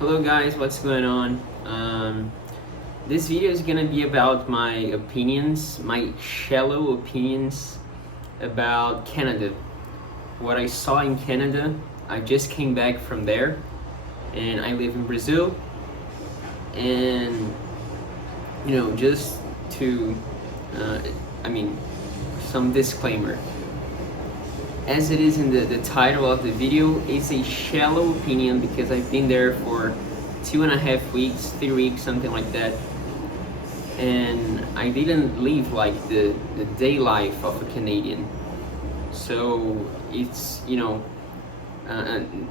Hello guys, what's going on? This video is gonna be about my opinions, my shallow opinions about Canada. What I saw in Canada. I just came back from there and I live in Brazil. And just to, I mean, some disclaimer. As it is in the title of the video, it's a shallow opinion because I've been there for 2.5 weeks, 3 weeks, something like that. And I didn't live like the day life of a Canadian. So it's,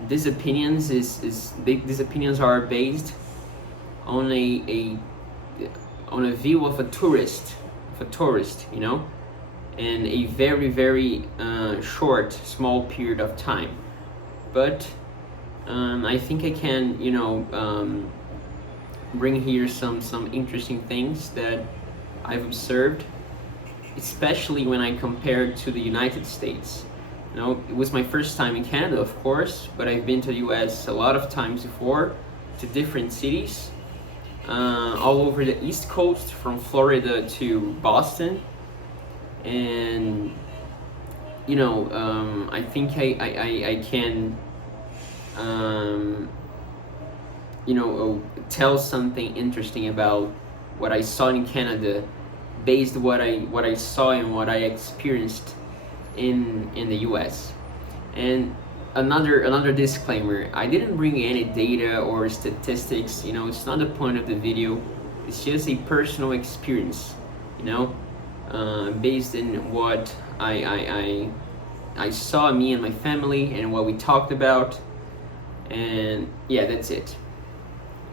these opinions these opinions are based on a view of a tourist, in a very short, small period of time. But I think I can, bring here some interesting things that I've observed, especially when I compare it to the United States. It was my first time in Canada, of course, but I've been to the US a lot of times before, to different cities, all over the East Coast, from Florida to Boston. And I think I can tell something interesting about what I saw in Canada, based what I saw and what I experienced in the US. And another disclaimer: I didn't bring any data or statistics. It's not the point of the video. It's just a personal experience. Based in what I saw, me and my family, and what we talked about. And yeah, that's it.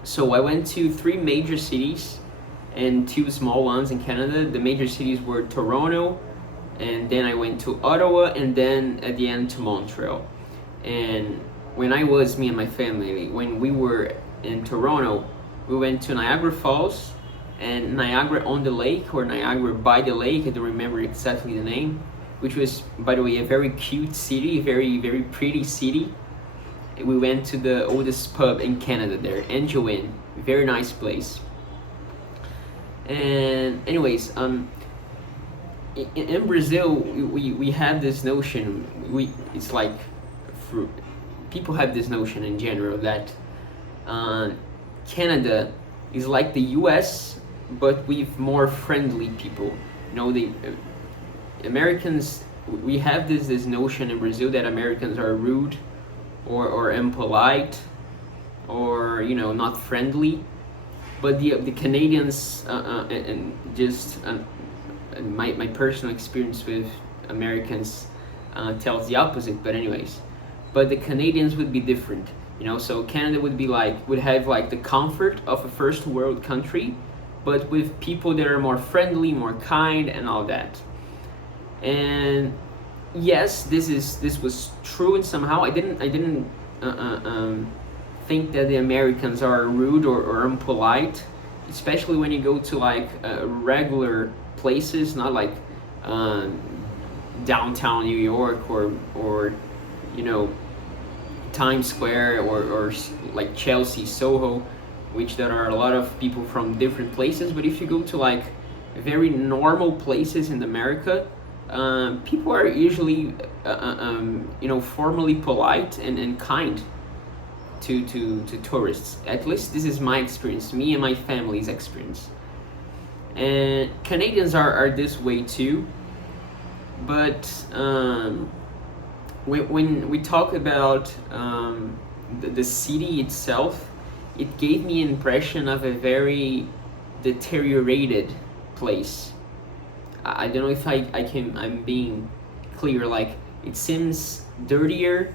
So I went to 3 major cities and 2 small ones in Canada. The major cities were Toronto, and then I went to Ottawa, and then at the end to Montreal. And when me and my family, when we were in Toronto, we went to Niagara Falls and Niagara on the Lake, or Niagara by the Lake, I don't remember exactly the name, which was, by the way, a very cute city, very pretty city. We went to the oldest pub in Canada there, Anjouan, very nice place. And anyways, in Brazil, we have this notion, it's like, people have this notion in general that Canada is like the US, but with more friendly people. The Americans, we have this notion in Brazil that Americans are rude or impolite, or not friendly. But the Canadians, and just my personal experience with Americans tells the opposite. But anyways, but the Canadians would be different. So Canada would have like the comfort of a first world country, but with people that are more friendly, more kind, and all that. And yes, this was true, and somehow I didn't think that the Americans are rude or impolite, especially when you go to like regular places, not like downtown New York or Times Square or like Chelsea, Soho, which there are a lot of people from different places. But if you go to like very normal places in America, people are usually formally polite and kind to tourists. At least this is my experience, me and my family's experience. And Canadians are this way too. But when we talk about the city itself, it gave me an impression of a very deteriorated place. I don't know if I'm being clear. Like, it seems dirtier,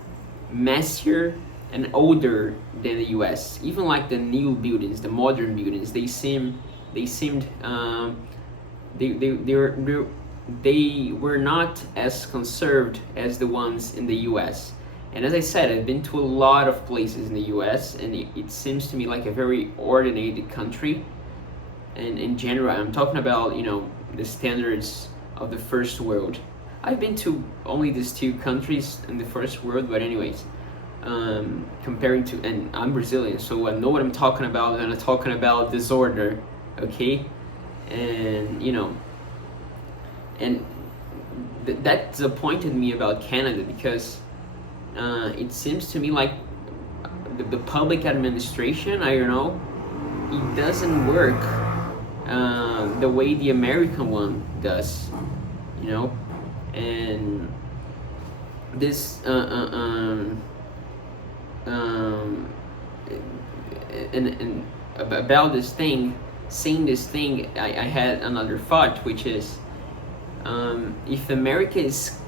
messier, and older than the US. Even like the new buildings, the modern buildings, they were not as conserved as the ones in the US. And as I said, I've been to a lot of places in the US, and it seems to me like a very ordinated country. And in general, I'm talking about, the standards of the first world. I've been to only these 2 countries in the first world, but anyways. comparing to, and I'm Brazilian, so I know what I'm talking about when I'm talking about disorder, okay? And and that disappointed me about Canada, because it seems to me like the public administration, I don't know, it doesn't work the way the American one does, and this and about this thing, seeing this thing, I had another thought, which is, if America is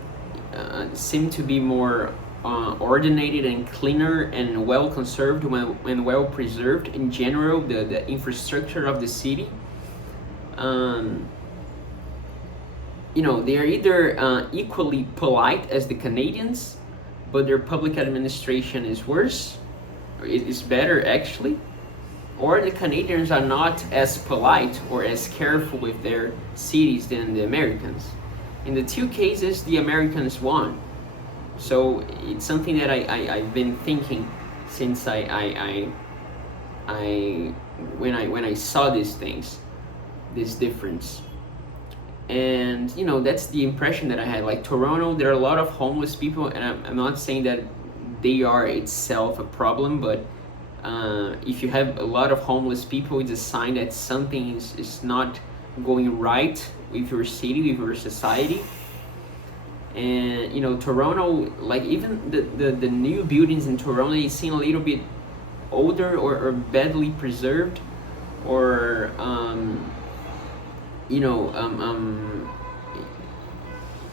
seem to be more ordinated and cleaner and well conserved and well preserved in general, the infrastructure of the city, they are either equally polite as the Canadians, but their public administration is worse, or is better actually, or the Canadians are not as polite or as careful with their cities than the Americans. In the two cases, the Americans won. So it's something that I've been thinking since when I saw these things, this difference. And that's the impression that I had. Like Toronto, there are a lot of homeless people, and I'm not saying that they are itself a problem, but if you have a lot of homeless people, it's a sign that something is not going right with your city, with your society. And Toronto, like even the new buildings in Toronto, they seem a little bit older or badly preserved, or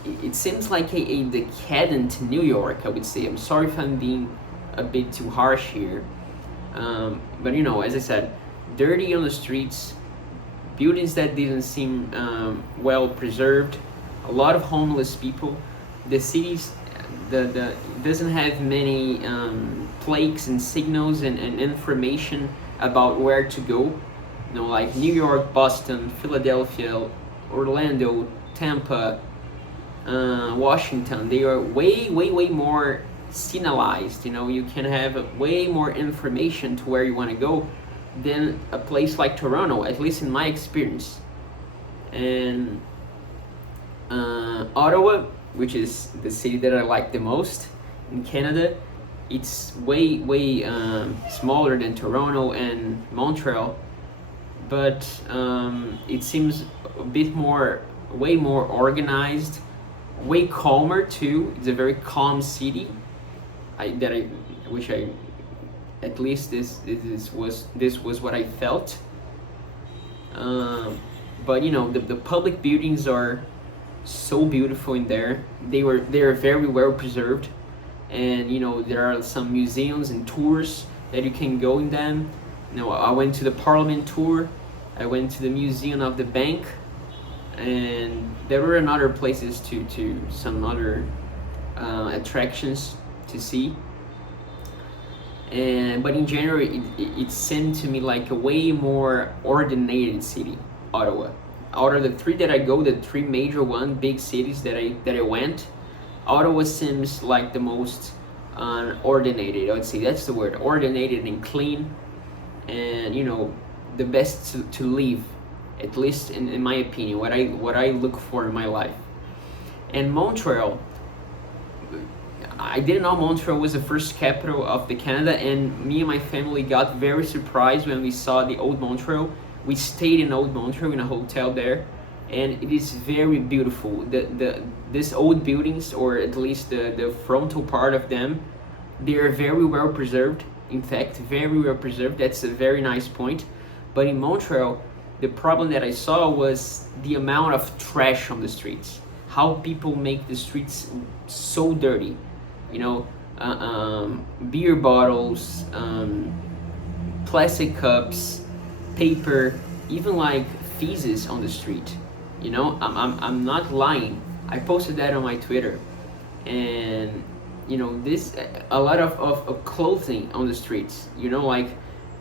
it seems like a decadent New York, I would say. I'm sorry if I'm being a bit too harsh here, but as I said, dirty on the streets, buildings that didn't seem well preserved, a lot of homeless people. The cities doesn't have many plaques and signals and information about where to go. Like New York, Boston, Philadelphia, Orlando, Tampa, Washington, they are way more signalized. You can have way more information to where you want to go than a place like Toronto, at least in my experience. And Ottawa, which is the city that I like the most in Canada, it's way smaller than Toronto and Montreal, but it seems a bit way more organized, way calmer too. It's a very calm city. I wish at least this was what I felt. But the public buildings are so beautiful in there. They are very well preserved, and there are some museums and tours that you can go in them. I went to the Parliament tour, I went to the Museum of the Bank, and there were other places to some other attractions to see. But in general, it seemed to me like a way more ordinated city, Ottawa. Out of the three that I go, the three major big cities that I went, Ottawa seems like the most ordinated. I would say that's the word, ordinated and clean, and the best to live, at least in my opinion, what I look for in my life. And Montreal, I didn't know Montreal was the first capital of the Canada, and me and my family got very surprised when we saw the old Montreal. We stayed in old Montreal in a hotel there, and it is very beautiful. These old buildings, or at least the frontal part of them, they are very well preserved. In fact, very well preserved. That's a very nice point. But in Montreal, the problem that I saw was the amount of trash on the streets. How people make the streets so dirty. Beer bottles, plastic cups, paper, even like feces on the street. I'm not lying. I posted that on my Twitter, and this a lot of clothing on the streets. Like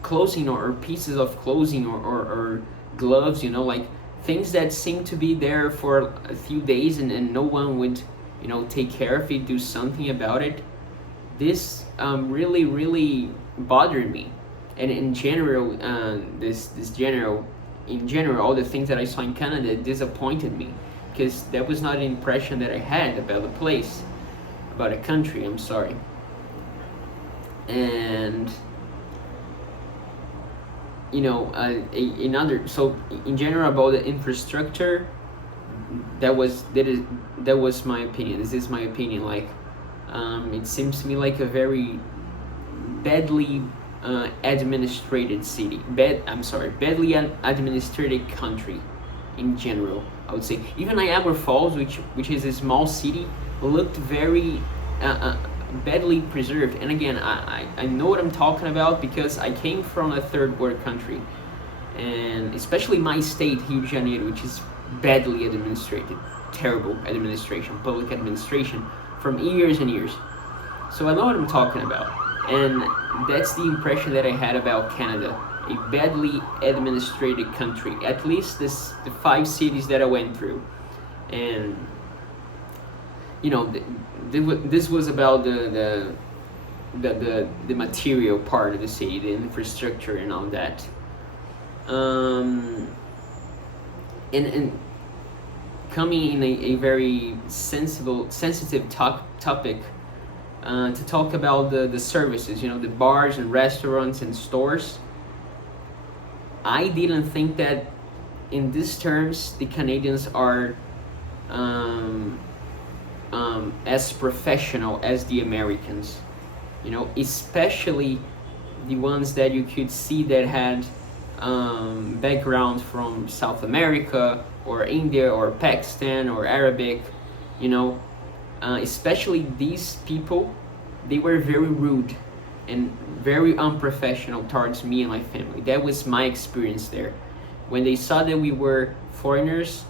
clothing or pieces of clothing or gloves. Like things that seem to be there for a few days and no one would take care of it, do something about it. this really bothered me. And in general, in general, all the things that I saw in Canada disappointed me, because that was not an impression that I had about the place, about a country. I'm sorry. And another, so in general about the infrastructure, that was my opinion. This is my opinion. Like, it seems to me like a very badly administrated city. Badly administrated country in general. I would say even Niagara Falls, which is a small city, looked very badly preserved. And again, I know what I'm talking about, because I came from a third world country, and especially my state, Rio de Janeiro, which is badly administrated, terrible administration, public administration from years and years. So I know what I'm talking about, and that's the impression that I had about Canada, a badly administrated country. At least the 5 cities that I went through. And this was about the material part of the city, the infrastructure and all that. And coming in a very sensitive topic, to talk about the services, the bars and restaurants and stores. I didn't think that in these terms the Canadians are as professional as the Americans, especially the ones that you could see that had background from South America or India or Pakistan or Arabic, especially these people. They were very rude and very unprofessional towards me and my family. That was my experience there. When they saw that we were foreigners,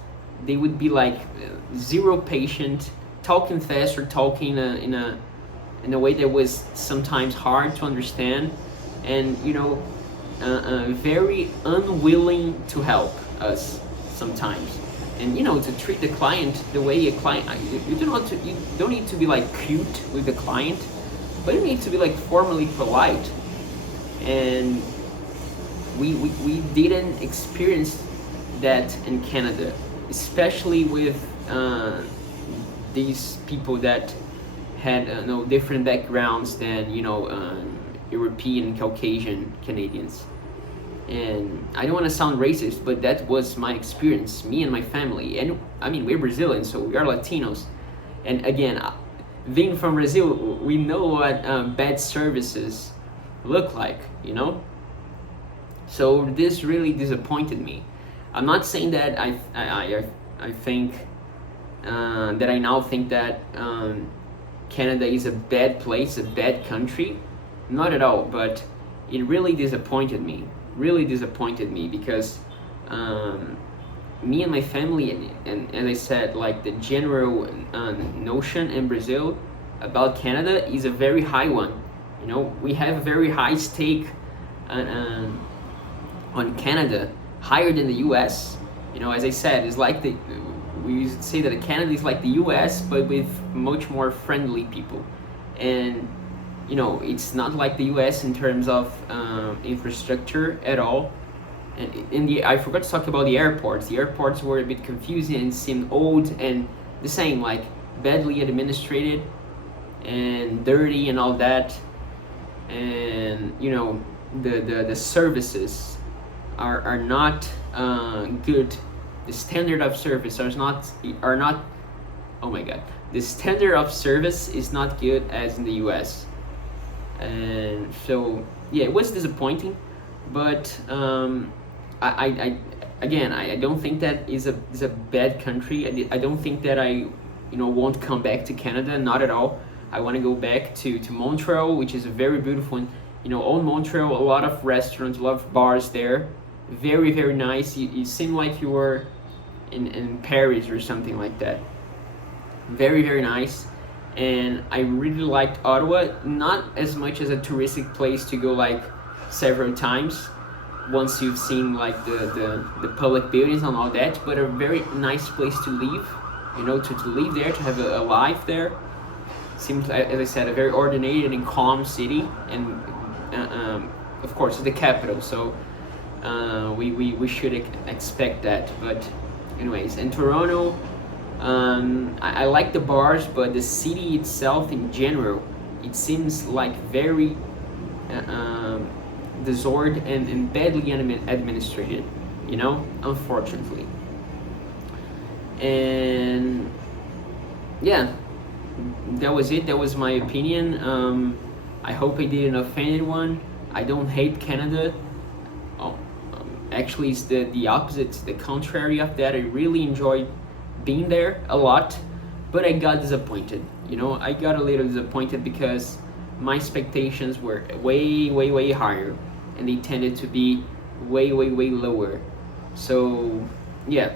they would be like zero patient, talking fast or talking in a way that was sometimes hard to understand, and very unwilling to help us sometimes. And to treat the client the way a client, you don't need to be like cute with the client, but you need to be like formally polite. And we didn't experience that in Canada, especially with these people that had different backgrounds than European Caucasian Canadians. And I don't want to sound racist, but that was my experience, me and my family. And I mean, we're Brazilians, so we are Latinos. And again, being from Brazil, we know what bad services look like, So this really disappointed me. I'm not saying that I think that I now think that Canada is a bad place, a bad country. Not at all, but it really disappointed me. Because me and my family, and as I said, like the general notion in Brazil about Canada is a very high one. We have a very high stake on Canada, higher than the U.S. As I said, it's like we used to say that Canada is like the U.S. but with much more friendly people. And it's not like the U.S. in terms of infrastructure at all. And I forgot to talk about the airports. The airports were a bit confusing and seemed old and the same, like badly administrated and dirty and all that. And the services are not good. The standard of service are not. Oh my God, the standard of service is not good as in the U.S. And so yeah, it was disappointing, but I don't think that is a bad country. I don't think that I won't come back to Canada, not at all. I want to go back to Montreal, which is a very beautiful one. On Montreal, a lot of restaurants, a lot of bars there, very, very nice. You seem like you were in Paris or something like that. Very, very nice. And I really liked Ottawa, not as much as a touristic place to go like several times once you've seen like the public buildings and all that, but a very nice place to live, to live there, to have a life there. seems, as I said, a very ordinated and calm city, and of course the capital. So we should expect that. But anyways, in Toronto, I like the bars, but the city itself in general, it seems like very disordered and badly administrated, you know, unfortunately. And yeah, that was it. That was my opinion. I hope I didn't offend anyone. I don't hate Canada. Oh, actually, it's the opposite. It's the contrary of that. I really enjoyed being there a lot, but I got disappointed. You know, I got a little disappointed because my expectations were way higher, and they tended to be way lower. So yeah,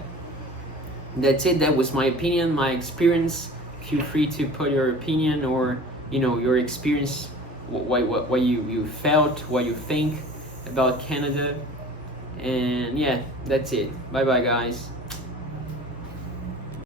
that's it. That was my opinion, my experience. Feel free to put your opinion, or you know, your experience, what you felt, what you think about Canada. And yeah, that's it. Bye bye, guys.